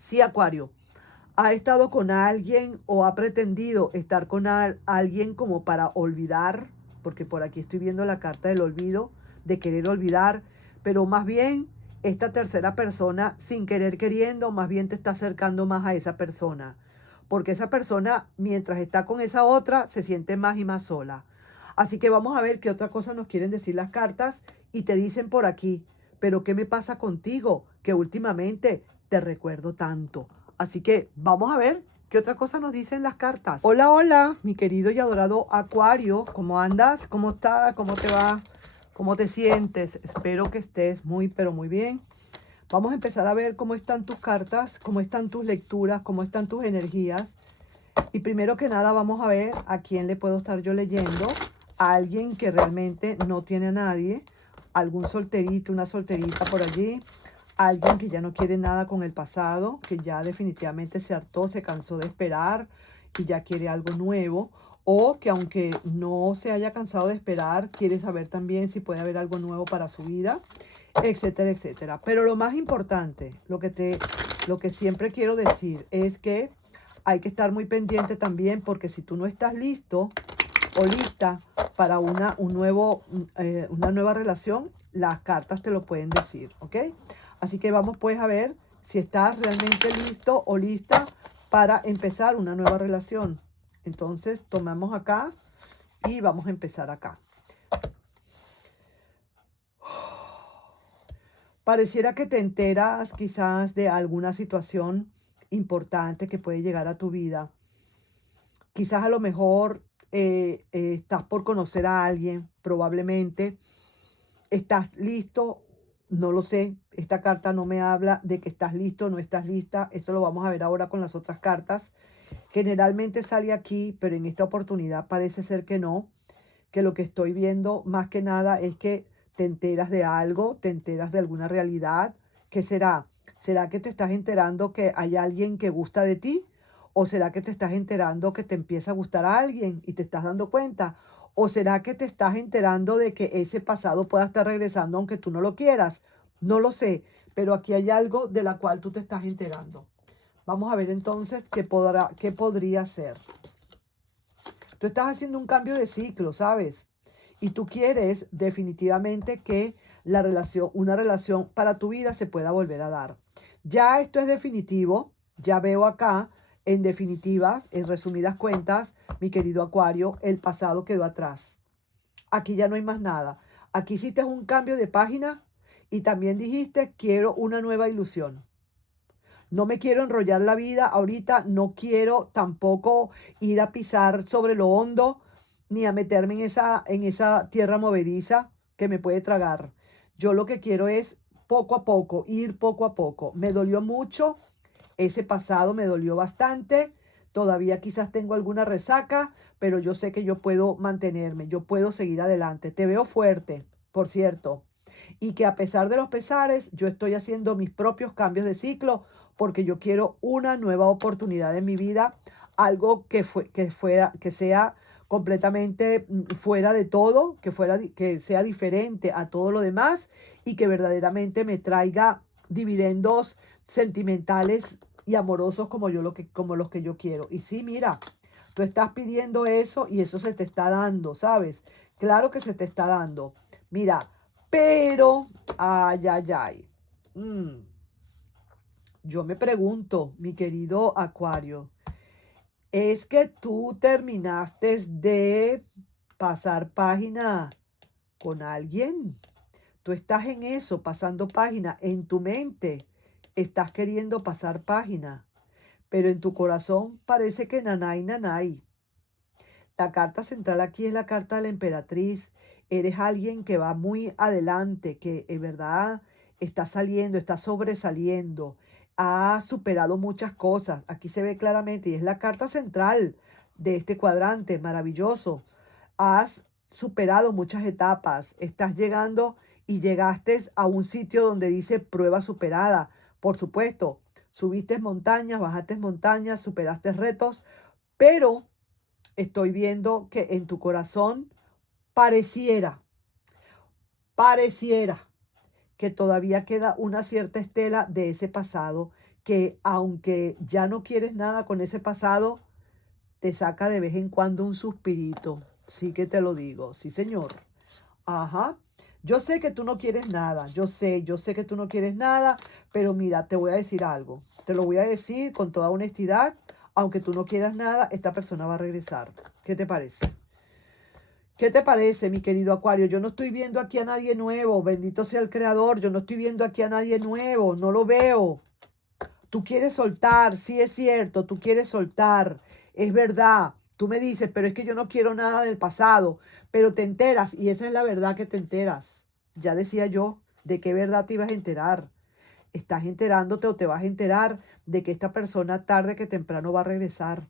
Sí, Acuario, ha estado con alguien o ha pretendido estar con alguien como para olvidar, porque por aquí estoy viendo la carta del olvido, de querer olvidar, pero más bien esta tercera persona, sin querer queriendo, más bien te está acercando más a esa persona, porque esa persona, mientras está con esa otra, se siente más y más sola. Así que vamos a ver qué otra cosa nos quieren decir las cartas y te dicen por aquí, pero ¿qué me pasa contigo? Que últimamente te recuerdo tanto. Así que vamos a ver qué otra cosa nos dicen las cartas. Hola, hola, mi querido y adorado Acuario. ¿Cómo andas? ¿Cómo estás? ¿Cómo te va? ¿Cómo te sientes? Espero que estés muy, pero muy bien. Vamos a empezar a ver cómo están tus cartas, cómo están tus lecturas, cómo están tus energías. Y primero que nada vamos a ver a quién le puedo estar yo leyendo. A alguien que realmente no tiene a nadie. Algún solterito, una solterita por allí. Alguien que ya no quiere nada con el pasado, que ya definitivamente se hartó, se cansó de esperar y ya quiere algo nuevo. O que aunque no se haya cansado de esperar, quiere saber también si puede haber algo nuevo para su vida, etcétera, etcétera. Pero lo más importante, lo que siempre quiero decir es que hay que estar muy pendiente también, porque si tú no estás listo o lista para una nueva relación, las cartas te lo pueden decir, ¿ok? Así que vamos pues a ver si estás realmente listo o lista para empezar una nueva relación. Entonces tomamos acá y vamos a empezar acá. Pareciera que te enteras quizás de alguna situación importante que puede llegar a tu vida. Quizás a lo mejor estás por conocer a alguien, probablemente. ¿Estás listo? No lo sé. Esta carta no me habla de que estás listo o no estás lista. Eso lo vamos a ver ahora con las otras cartas. Generalmente sale aquí, pero en esta oportunidad parece ser que no. Que lo que estoy viendo más que nada es que te enteras de algo, te enteras de alguna realidad. ¿Qué será? ¿Será que te estás enterando que hay alguien que gusta de ti? ¿O será que te estás enterando que te empieza a gustar a alguien y te estás dando cuenta? ¿O será que te estás enterando de que ese pasado pueda estar regresando aunque tú no lo quieras? No lo sé, pero aquí hay algo de la cual tú te estás enterando. Vamos a ver entonces qué podría ser. Tú estás haciendo un cambio de ciclo, ¿sabes? Y tú quieres definitivamente que una relación para tu vida se pueda volver a dar. Ya esto es definitivo, ya veo acá, en definitivas, en resumidas cuentas, mi querido Acuario, el pasado quedó atrás. Aquí ya no hay más nada. Aquí hiciste un cambio de página y también dijiste, quiero una nueva ilusión. No me quiero enrollar la vida ahorita, no quiero tampoco ir a pisar sobre lo hondo, ni a meterme en esa tierra movediza que me puede tragar. Yo lo que quiero es poco a poco, ir poco a poco. Me dolió mucho, ese pasado me dolió bastante, todavía quizás tengo alguna resaca, pero yo sé que yo puedo mantenerme, yo puedo seguir adelante. Te veo fuerte, por cierto, y que a pesar de los pesares, yo estoy haciendo mis propios cambios de ciclo porque yo quiero una nueva oportunidad en mi vida, algo que sea completamente fuera de todo, que sea diferente a todo lo demás y que verdaderamente me traiga dividendos sentimentales y amorosos como los que yo quiero. Y sí, mira, tú estás pidiendo eso y eso se te está dando, ¿sabes? Claro que se te está dando. Mira, pero, ay, ay, ay. Yo me pregunto, mi querido Acuario, ¿es que tú terminaste de pasar página con alguien? Tú estás en eso, pasando página. En tu mente estás queriendo pasar página, pero en tu corazón parece que nanay, nanay. La carta central aquí es la carta de la emperatriz. Eres alguien que va muy adelante, que en verdad está saliendo, está sobresaliendo, ha superado muchas cosas. Aquí se ve claramente y es la carta central de este cuadrante, maravilloso. Has superado muchas etapas, estás llegando y llegaste a un sitio donde dice prueba superada. Por supuesto, subiste montañas, superaste retos, pero estoy viendo que en tu corazón pareciera, pareciera que todavía queda una cierta estela de ese pasado que aunque ya no quieres nada con ese pasado, te saca de vez en cuando un suspirito. Sí que te lo digo, sí señor. Ajá. Yo sé que tú no quieres nada, yo sé que tú no quieres nada, pero mira, te voy a decir algo. Te lo voy a decir con toda honestidad. Aunque tú no quieras nada, esta persona va a regresar. ¿Qué te parece? ¿Qué te parece, mi querido Acuario? Yo no estoy viendo aquí a nadie nuevo, bendito sea el Creador. Yo no estoy viendo aquí a nadie nuevo, no lo veo. Tú quieres soltar, sí es cierto, tú quieres soltar, es verdad. Tú me dices, pero es que yo no quiero nada del pasado, pero te enteras y esa es la verdad que te enteras. Ya decía yo, ¿de qué verdad te ibas a enterar? Estás enterándote o te vas a enterar de que esta persona tarde que temprano va a regresar,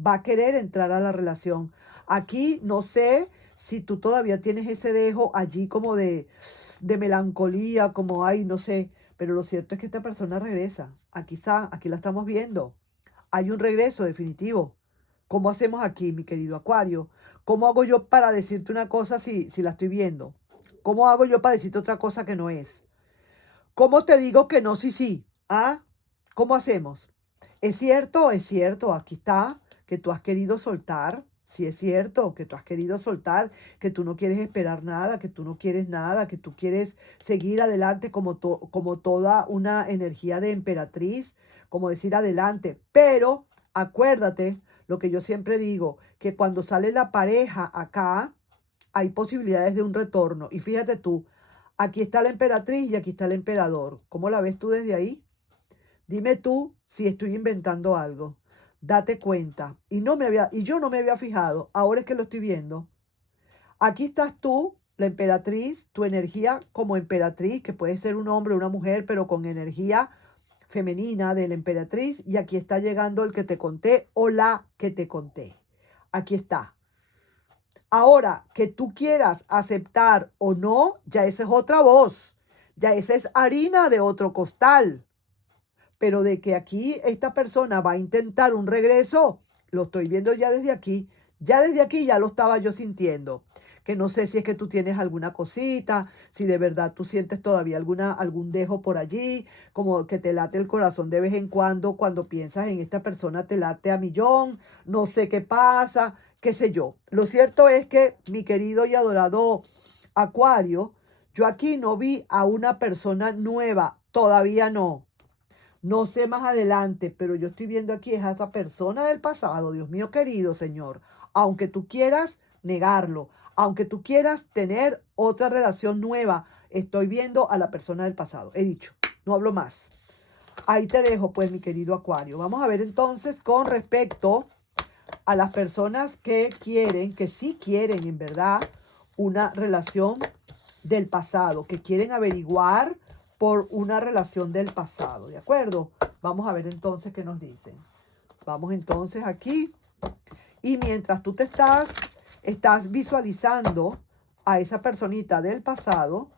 va a querer entrar a la relación. Aquí no sé si tú todavía tienes ese dejo allí como de melancolía, como ay, no sé, pero lo cierto es que esta persona regresa. Aquí está, aquí la estamos viendo. Hay un regreso definitivo. ¿Cómo hacemos aquí, mi querido Acuario? ¿Cómo hago yo para decirte una cosa si la estoy viendo? ¿Cómo hago yo para decirte otra cosa que no es? ¿Cómo te digo que no, sí, sí? ¿Ah? ¿Cómo hacemos? Es cierto, aquí está, que tú has querido soltar. Sí, es cierto, que tú has querido soltar, que tú no quieres esperar nada, que tú no quieres nada, que tú quieres seguir adelante como toda una energía de emperatriz, como decir adelante. Pero acuérdate lo que yo siempre digo, que cuando sale la pareja acá, hay posibilidades de un retorno. Y fíjate tú, aquí está la emperatriz y aquí está el emperador. ¿Cómo la ves tú desde ahí? Dime tú si estoy inventando algo. Date cuenta. Y yo no me había fijado. Ahora es que lo estoy viendo. Aquí estás tú, la emperatriz, tu energía como emperatriz, que puede ser un hombre o una mujer, pero con energía femenina de la emperatriz. Y aquí está llegando el que te conté o la que te conté. Aquí está. Ahora, que tú quieras aceptar o no, ya esa es otra voz. Ya esa es harina de otro costal. Pero de que aquí esta persona va a intentar un regreso, lo estoy viendo ya desde aquí. Ya desde aquí ya lo estaba yo sintiendo. Que no sé si es que tú tienes alguna cosita, si de verdad tú sientes todavía algún dejo por allí, como que te late el corazón de vez en cuando piensas en esta persona te late a millón, no sé qué pasa, qué sé yo. Lo cierto es que mi querido y adorado Acuario, yo aquí no vi a una persona nueva, todavía no. No sé más adelante, pero yo estoy viendo aquí es a esa persona del pasado, Dios mío querido Señor. Aunque tú quieras negarlo, aunque tú quieras tener otra relación nueva, estoy viendo a la persona del pasado. He dicho, no hablo más. Ahí te dejo, pues, mi querido Acuario. Vamos a ver entonces con respecto a las personas que quieren, que sí quieren en verdad una relación del pasado, que quieren averiguar por una relación del pasado, ¿de acuerdo? Vamos a ver entonces qué nos dicen. Vamos entonces aquí. Y mientras tú estás visualizando a esa personita del pasado,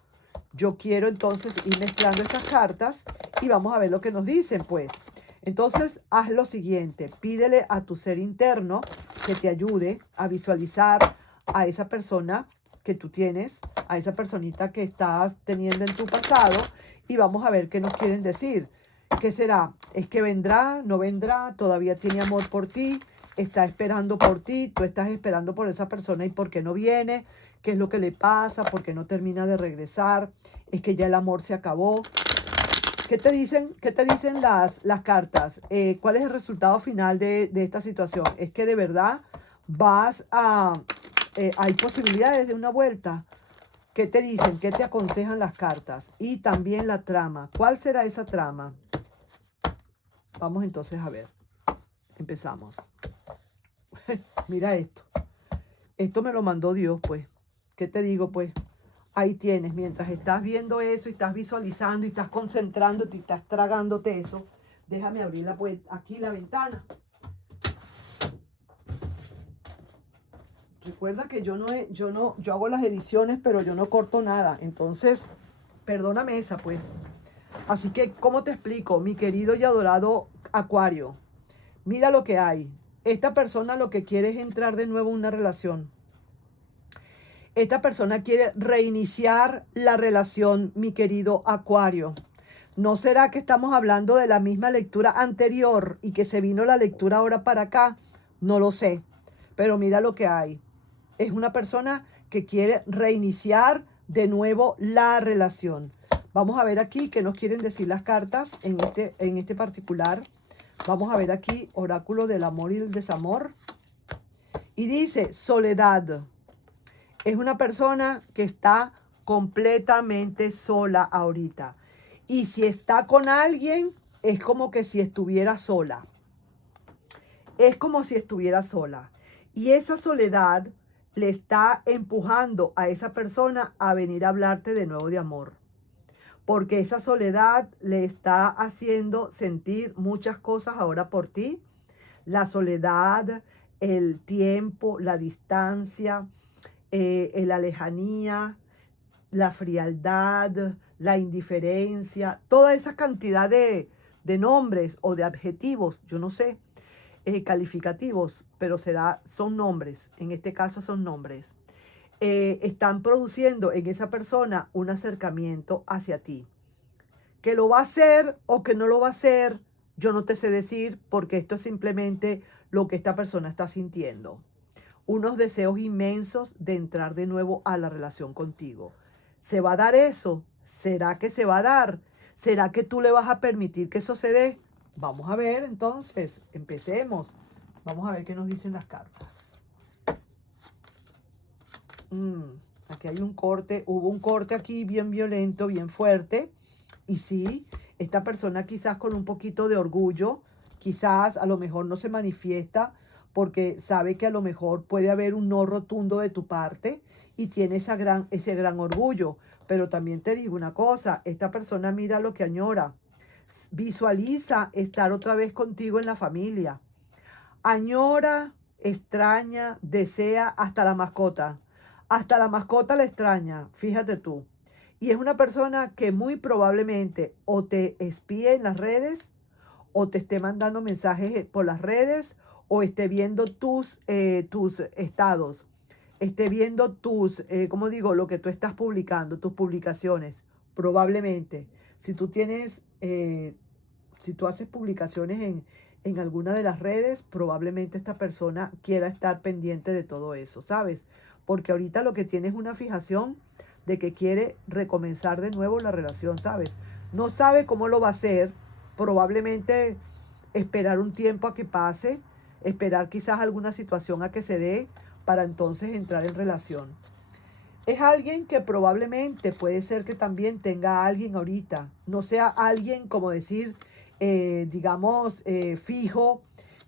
yo quiero entonces ir mezclando estas cartas y vamos a ver lo que nos dicen, pues. Entonces, haz lo siguiente. Pídele a tu ser interno que te ayude a visualizar a esa persona que tú tienes, a esa personita que estás teniendo en tu pasado y vamos a ver qué nos quieren decir. ¿Qué será? ¿Es que vendrá? ¿No vendrá? ¿Todavía tiene amor por ti? ¿Está esperando por ti? ¿Tú estás esperando por esa persona y por qué no viene? ¿Qué es lo que le pasa? ¿Por qué no termina de regresar? ¿Es que ya el amor se acabó? ¿Qué te dicen, las cartas? ¿Cuál es el resultado final de esta situación? ¿Es que de verdad hay posibilidades de una vuelta? ¿Qué te dicen? ¿Qué te aconsejan las cartas? Y también la trama. ¿Cuál será esa trama? Vamos entonces a ver. Empezamos. Mira esto. Esto me lo mandó Dios, pues. ¿Qué te digo, pues? Ahí tienes, mientras estás viendo eso y estás visualizando y estás concentrándote y estás tragándote eso, déjame abrir aquí la ventana. Recuerda que yo hago las ediciones, pero yo no corto nada. Entonces, perdóname esa, pues. Así que, ¿cómo te explico? Mi querido y adorado Acuario, mira lo que hay. Esta persona lo que quiere es entrar de nuevo en una relación. Esta persona quiere reiniciar la relación, mi querido Acuario. ¿No será que estamos hablando de la misma lectura anterior y que se vino la lectura ahora para acá? No lo sé, pero mira lo que hay. Es una persona que quiere reiniciar de nuevo la relación. Vamos a ver aquí qué nos quieren decir las cartas en este particular. Vamos a ver aquí, oráculo del amor y del desamor. Y dice, soledad. Es una persona que está completamente sola ahorita. Y si está con alguien, es como que si estuviera sola. Es como si estuviera sola. Y esa soledad le está empujando a esa persona a venir a hablarte de nuevo de amor. Porque esa soledad le está haciendo sentir muchas cosas ahora por ti. La soledad, el tiempo, la distancia, la lejanía, la frialdad, la indiferencia, toda esa cantidad de nombres o de adjetivos, yo no sé, calificativos, pero son nombres, en este caso son nombres, están produciendo en esa persona un acercamiento hacia ti. Que lo va a hacer o que no lo va a hacer, yo no te sé decir, porque esto es simplemente lo que esta persona está sintiendo. Unos deseos inmensos de entrar de nuevo a la relación contigo. ¿Se va a dar eso? ¿Será que se va a dar? ¿Será que tú le vas a permitir que eso se dé? Vamos a ver entonces, empecemos. Vamos a ver qué nos dicen las cartas. Aquí hay un corte, hubo un corte aquí bien violento, bien fuerte. Y sí, esta persona quizás con un poquito de orgullo, quizás a lo mejor no se manifiesta porque sabe que a lo mejor puede haber un no rotundo de tu parte y tiene ese gran orgullo. Pero también te digo una cosa, esta persona mira lo que añora, visualiza estar otra vez contigo en la familia. Añora, extraña, desea hasta la mascota. Hasta la mascota la extraña, fíjate tú. Y es una persona que muy probablemente o te espíe en las redes, o te esté mandando mensajes por las redes, o esté viendo tus estados, esté viendo como digo, lo que tú estás publicando, tus publicaciones. Probablemente, si tú tienes, si tú haces publicaciones en alguna de las redes, probablemente esta persona quiera estar pendiente de todo eso, ¿sabes? Porque ahorita lo que tiene es una fijación de que quiere recomenzar de nuevo la relación, ¿sabes? No sabe cómo lo va a hacer, probablemente esperar un tiempo a que pase, esperar quizás alguna situación a que se dé para entonces entrar en relación. Es alguien que probablemente puede ser que también tenga a alguien ahorita, no sea alguien como decir, digamos, fijo,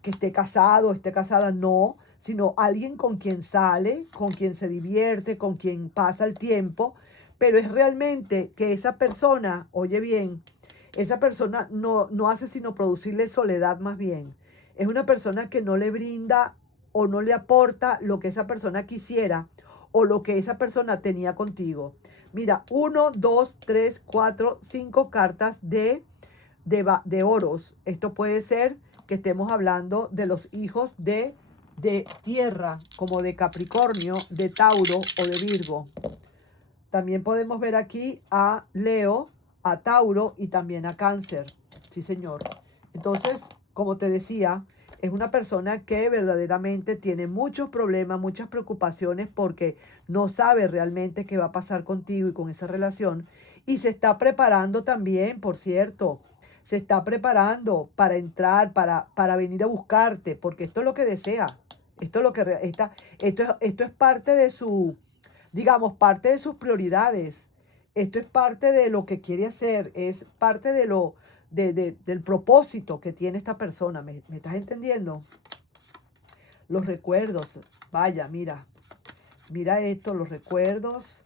que esté casada, no, sino alguien con quien sale, con quien se divierte, con quien pasa el tiempo, pero es realmente que esa persona, oye bien, esa persona no hace sino producirle soledad más bien. Es una persona que no le brinda o no le aporta lo que esa persona quisiera o lo que esa persona tenía contigo. Mira, 1, 2, 3, 4, 5 cartas de oros. Esto puede ser que estemos hablando de los hijos de tierra, como de Capricornio, de Tauro o de Virgo. También podemos ver aquí a Leo, a Tauro y también a Cáncer. Sí, señor. Entonces, como te decía, es una persona que verdaderamente tiene muchos problemas, muchas preocupaciones porque no sabe realmente qué va a pasar contigo y con esa relación. Y se está preparando también, por cierto, se está preparando para entrar, para venir a buscarte, porque esto es lo que desea. Esto es lo que esto es parte de su, digamos, parte de sus prioridades. Esto es parte de lo que quiere hacer, es parte de del propósito que tiene esta persona. ¿Me estás entendiendo? Los recuerdos. Vaya, mira. Mira esto, los recuerdos.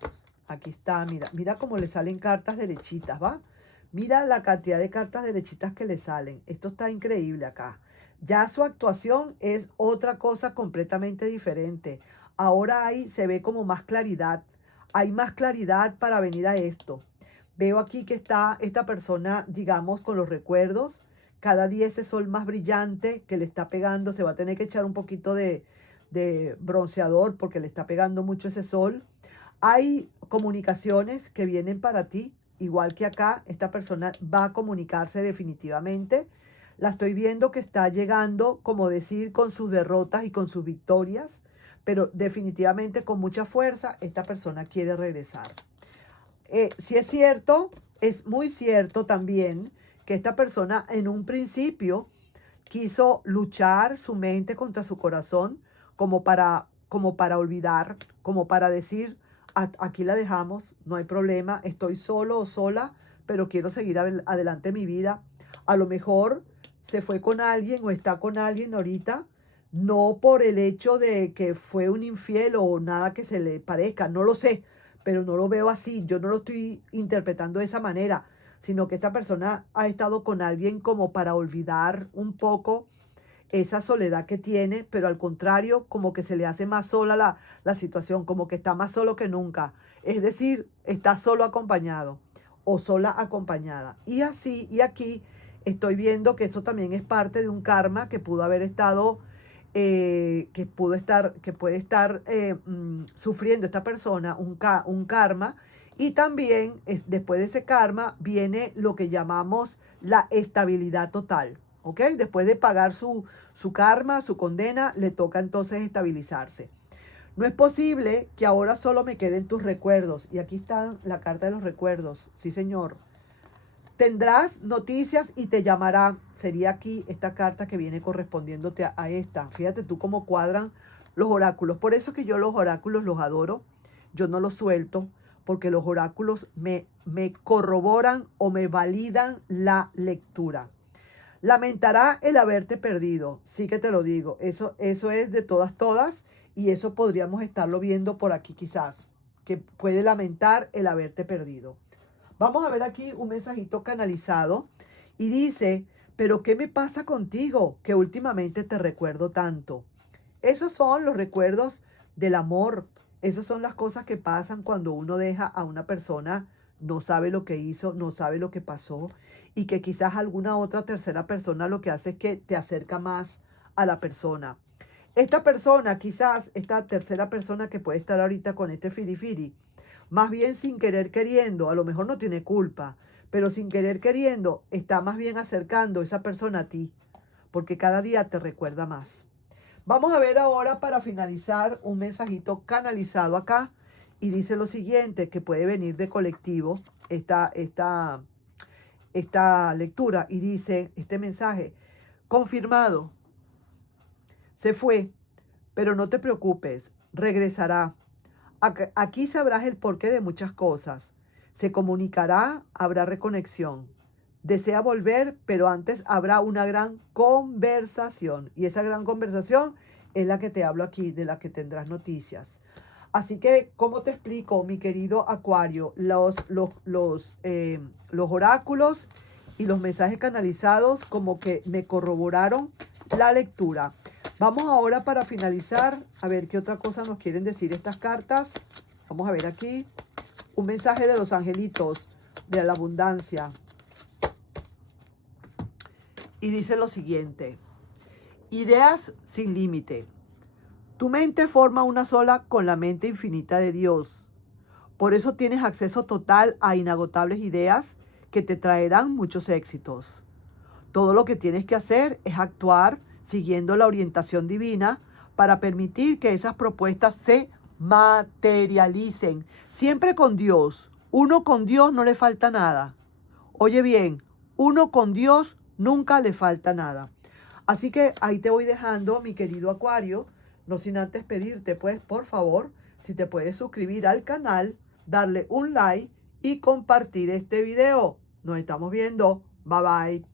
Aquí está, mira cómo le salen cartas derechitas, ¿va? Mira la cantidad de cartas derechitas que le salen. Esto está increíble acá. Ya su actuación es otra cosa completamente diferente. Ahora ahí se ve como más claridad. Hay más claridad para venir a esto. Veo aquí que está esta persona, digamos, con los recuerdos. Cada día ese sol más brillante que le está pegando, se va a tener que echar un poquito de bronceador porque le está pegando mucho ese sol. Hay comunicaciones que vienen para ti igual que acá, esta persona va a comunicarse definitivamente. La estoy viendo que está llegando, como decir, con sus derrotas y con sus victorias, pero definitivamente con mucha fuerza, esta persona quiere regresar. Si es cierto, es muy cierto también que esta persona en un principio quiso luchar su mente contra su corazón como para olvidar, como para decir, aquí la dejamos, no hay problema, estoy solo o sola, pero quiero seguir adelante mi vida. A lo mejor se fue con alguien o está con alguien ahorita, no por el hecho de que fue un infiel o nada que se le parezca, no lo sé, pero no lo veo así, yo no lo estoy interpretando de esa manera, sino que esta persona ha estado con alguien como para olvidar un poco esa soledad que tiene, pero al contrario, como que se le hace más sola la situación, como que está más solo que nunca. Es decir, está solo acompañado o sola acompañada. Y así, y aquí estoy viendo que eso también es parte de un karma que pudo haber estado, que puede estar sufriendo esta persona, un karma. Y también después de ese karma viene lo que llamamos la estabilidad total. ¿Ok? Después de pagar su karma, su condena, le toca entonces estabilizarse. No es posible que ahora solo me queden tus recuerdos. Y aquí está la carta de los recuerdos. Sí, señor. Tendrás noticias y te llamará. Sería aquí esta carta que viene correspondiéndote a esta. Fíjate tú cómo cuadran los oráculos. Por eso que yo los oráculos los adoro. Yo no los suelto porque los oráculos me corroboran o me validan la lectura. Lamentará el haberte perdido, sí que te lo digo, eso es de todas, y eso podríamos estarlo viendo por aquí quizás, que puede lamentar el haberte perdido. Vamos a ver aquí un mensajito canalizado y dice, pero ¿qué me pasa contigo que últimamente te recuerdo tanto? Esos son los recuerdos del amor, esas son las cosas que pasan cuando uno deja a una persona, no sabe lo que hizo, no sabe lo que pasó y que quizás alguna otra tercera persona lo que hace es que te acerca más a la persona. Esta persona, quizás esta tercera persona que puede estar ahorita con este firifiri, más bien sin querer queriendo, a lo mejor no tiene culpa, pero sin querer queriendo está más bien acercando esa persona a ti, porque cada día te recuerda más. Vamos a ver ahora para finalizar un mensajito canalizado acá y dice lo siguiente, que puede venir de colectivo esta lectura y dice este mensaje, confirmado, se fue, pero no te preocupes, regresará. Aquí sabrás el porqué de muchas cosas. Se comunicará, habrá reconexión. Desea volver, pero antes habrá una gran conversación. Y esa gran conversación es la que te hablo aquí, de la que tendrás noticias. Así que, ¿cómo te explico, mi querido Acuario? Los oráculos y los mensajes canalizados como que me corroboraron la lectura. Vamos ahora para finalizar a ver qué otra cosa nos quieren decir estas cartas. Vamos a ver aquí un mensaje de los angelitos de la abundancia. Y dice lo siguiente, ideas sin límite. Tu mente forma una sola con la mente infinita de Dios. Por eso tienes acceso total a inagotables ideas que te traerán muchos éxitos. Todo lo que tienes que hacer es actuar siguiendo la orientación divina para permitir que esas propuestas se materialicen. Siempre con Dios. Uno con Dios no le falta nada. Oye bien, uno con Dios nunca le falta nada. Así que ahí te voy dejando, mi querido Acuario. No sin antes pedirte, pues, por favor, si te puedes suscribir al canal, darle un like y compartir este video. Nos estamos viendo. Bye bye.